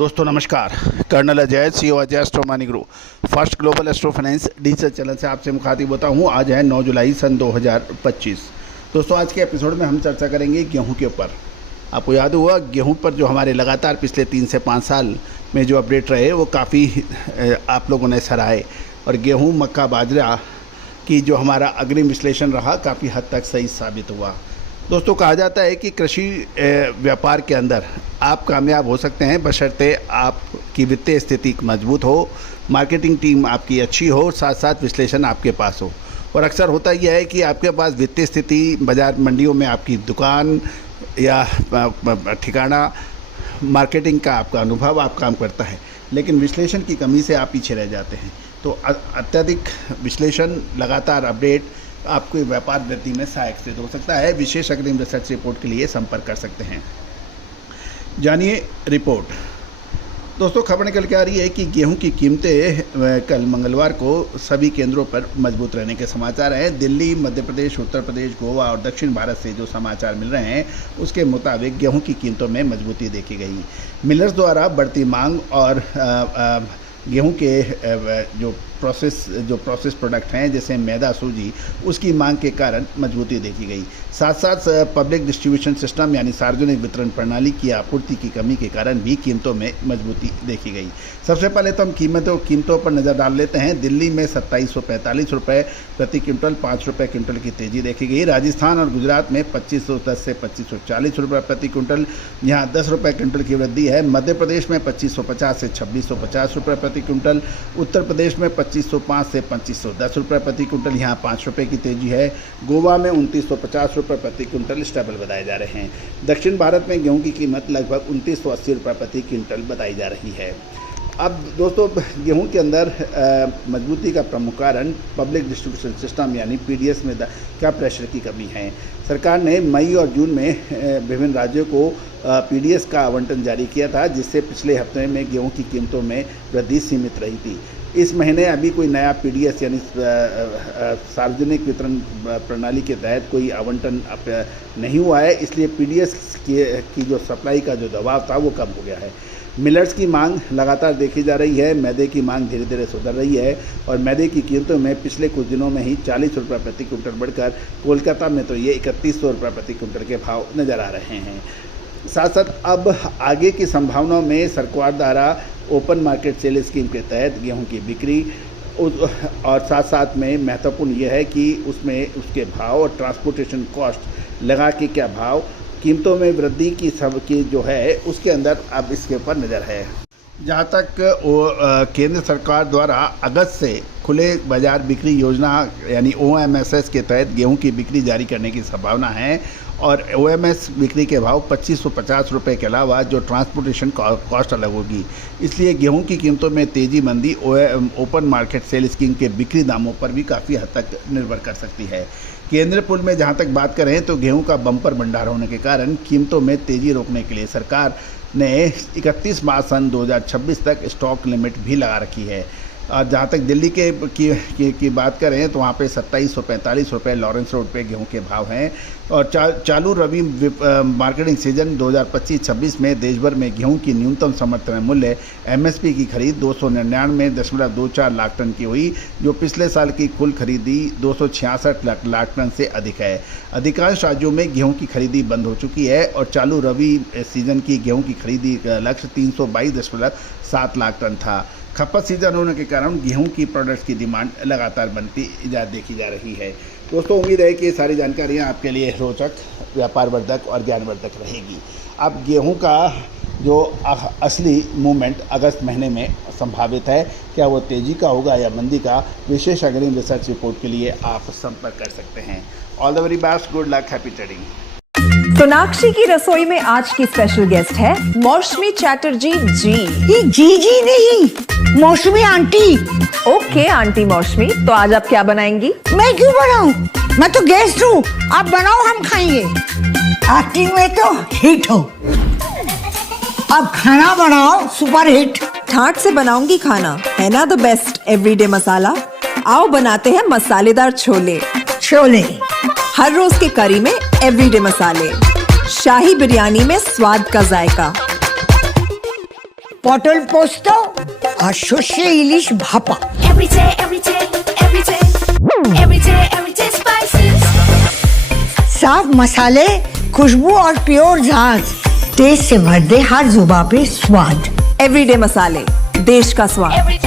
दोस्तों नमस्कार। Colonel Ajay CEO Ajay astro money group first global astro finance digital channel से आपसे मुखातिब होता हूं। आज है 9 जुलाई सन 2025। दोस्तों आज के एपिसोड में हम चर्चा करेंगे गेहूं के ऊपर। आपको याद हुआ गेहूं पर जो हमारे लगातार पिछले 3 से 5 साल में जो अपडेट रहे वो काफ़ी आप लोगों ने सराहे, और गेहूँ मक्का बाजरा की जो हमारा अग्रिम विश्लेषण रहा काफ़ी हद तक सही साबित हुआ। दोस्तों कहा जाता है कि कृषि व्यापार के अंदर आप कामयाब हो सकते हैं बशर्ते आपकी वित्तीय स्थिति मजबूत हो, मार्केटिंग टीम आपकी अच्छी हो, साथ साथ विश्लेषण आपके पास हो। और अक्सर होता यह है कि आपके पास वित्तीय स्थिति, बाजार मंडियों में आपकी दुकान या ठिकाना, मार्केटिंग का आपका अनुभव आप काम करता है, लेकिन विश्लेषण की कमी से आप पीछे रह जाते हैं। तो अत्यधिक विश्लेषण, लगातार अपडेट आपके व्यापार वृद्धि में सहायक सिद्ध हो सकता है। विशेष अग्रिम रिसर्च रिपोर्ट के लिए संपर्क कर सकते हैं। जानिए रिपोर्ट। दोस्तों खबर निकल के आ रही है कि गेहूं की कीमतें कल मंगलवार को सभी केंद्रों पर मजबूत रहने के समाचार हैं। दिल्ली, मध्य प्रदेश, उत्तर प्रदेश, गोवा और दक्षिण भारत से जो समाचार मिल रहे हैं उसके मुताबिक गेहूं की कीमतों में मजबूती देखी गई। मिलर्स द्वारा बढ़ती मांग और गेहूं के जो प्रोसेस प्रोडक्ट हैं जैसे मैदा, सूजी, उसकी मांग के कारण मजबूती देखी गई। साथ साथ पब्लिक डिस्ट्रीब्यूशन सिस्टम यानी सार्वजनिक वितरण प्रणाली की आपूर्ति की कमी के कारण भी कीमतों में मजबूती देखी गई। सबसे पहले तो हम कीमतों पर नज़र डाल लेते हैं। दिल्ली में 2745 रुपये प्रति क्विंटल, 5 रुपये क्विंटल की तेज़ी देखी गई। राजस्थान और गुजरात में 2510 से 2540 रुपये प्रति क्विंटल, यहाँ 10 रुपये क्विंटल की वृद्धि है। मध्य प्रदेश में 2550 से 2650 रुपये प्रति क्विंटल, उत्तर प्रदेश में 2505 से 2510 रुपये प्रति क्विंटल, यहाँ 5 रुपये की तेजी है। गोवा में 2950 रुपये प्रति क्विंटल स्टेबल बताए जा रहे हैं। दक्षिण भारत में गेहूं की कीमत लगभग 2980 रुपये प्रति क्विंटल बताई जा रही है। अब दोस्तों गेहूं के अंदर मजबूती का प्रमुख कारण पब्लिक डिस्ट्रीब्यूशन सिस्टम यानी PDS में क्या प्रेशर की कमी है। सरकार ने मई और जून में विभिन्न राज्यों को PDS का आवंटन जारी किया था, जिससे पिछले हफ्ते में गेहूं की कीमतों में वृद्धि सीमित रही थी। इस महीने अभी कोई नया PDS यानी सार्वजनिक वितरण प्रणाली के तहत कोई आवंटन नहीं हुआ है, इसलिए PDS की जो सप्लाई का जो दबाव था वो कम हो गया है। मिलर्स की मांग लगातार देखी जा रही है। मैदे की मांग धीरे धीरे सुधर रही है और मैदे की कीमतों में पिछले कुछ दिनों में ही 40 रुपये प्रति क्विंटल बढ़कर कोलकाता में तो ये 3100 रुपये प्रति क्विंटल के भाव नज़र आ रहे हैं। साथ साथ अब आगे की संभावनाओं में सरकार द्वारा ओपन मार्केट सेल स्कीम के तहत गेहूं की बिक्री और साथ साथ में महत्वपूर्ण यह है कि उसमें उसके भाव और ट्रांसपोर्टेशन कॉस्ट लगा के क्या भाव कीमतों में वृद्धि की सबकी जो है उसके अंदर अब इसके ऊपर नज़र है। जहाँ तक केंद्र सरकार द्वारा अगस्त से खुले बाजार बिक्री योजना यानी OMSS के तहत गेहूं की बिक्री जारी करने की संभावना है, और OMS बिक्री के भाव 2550 रुपये के अलावा जो ट्रांसपोर्टेशन कॉस्ट अलग होगी, इसलिए गेहूं की कीमतों में तेज़ी मंदी ओपन मार्केट सेल स्कीम के बिक्री दामों पर भी काफ़ी हद तक निर्भर कर सकती है। केंद्र पुल में जहां तक बात करें तो गेहूं का बम्पर भंडार होने के कारण कीमतों में तेज़ी रोकने के लिए सरकार ने 31 मार्च सन 2026 तक स्टॉक लिमिट भी लगा रखी है। और जहाँ तक दिल्ली की बात करें तो वहाँ पे 2745 रुपये लॉरेंस रोड पे गेहूं के भाव हैं। और चालू रबी मार्केटिंग सीजन 2025-26 में देश भर में गेहूं की न्यूनतम समर्थन मूल्य MSP की खरीद 299.24 लाख टन की हुई, जो पिछले साल की कुल खरीदी 266 लाख टन से अधिक है। अधिकांश राज्यों में गेहूं की खरीदी बंद हो चुकी है और चालू रबी सीजन की गेहूं की खरीदी का लक्ष्य 322.7 लाख टन था। खपत सीजन होने के कारण गेहूं की प्रोडक्ट्स की डिमांड लगातार बनती देखी जा रही है। दोस्तों उम्मीद है कि ये सारी जानकारियां आपके लिए रोचक, व्यापारवर्धक और ज्ञानवर्धक रहेगी। अब गेहूं का जो असली मूवमेंट अगस्त महीने में संभावित है, क्या वो तेज़ी का होगा या मंदी का, विशेष अग्रिम रिसर्च रिपोर्ट के लिए आप संपर्क कर सकते हैं। All the very best, good luck, happy trading. Sonakshi की रसोई में आज की स्पेशल गेस्ट है मौसमी चैटर्जी जी। ये जी नहीं, मौसमी आंटी। ओके आंटी मौसमी, तो आज आप क्या बनाएंगी? मैं क्यों बनाऊं? मैं तो गेस्ट हूँ, आप बनाओ, हम खाएंगे। एक्टिंग में तो हिट हो, अब खाना बनाओ सुपर हिट। ठाट से बनाऊंगी खाना, है ना द बेस्ट एवरीडे मसाला। आओ बनाते हैं मसालेदार छोले। हर रोज के करी में एवरीडे मसाले, शाही बिरयानी में स्वाद का जायका। পটল পোস্ত আর সর্ষে ইলিশ ভাপা। Every day, every day, every day, every day, every day spices. साफ मसाले, खुशबू और प्योर जांच, टेस्ट से भर दे हर जुबां पे स्वाद। एवरीडे मसाले, देश का स्वाद। Every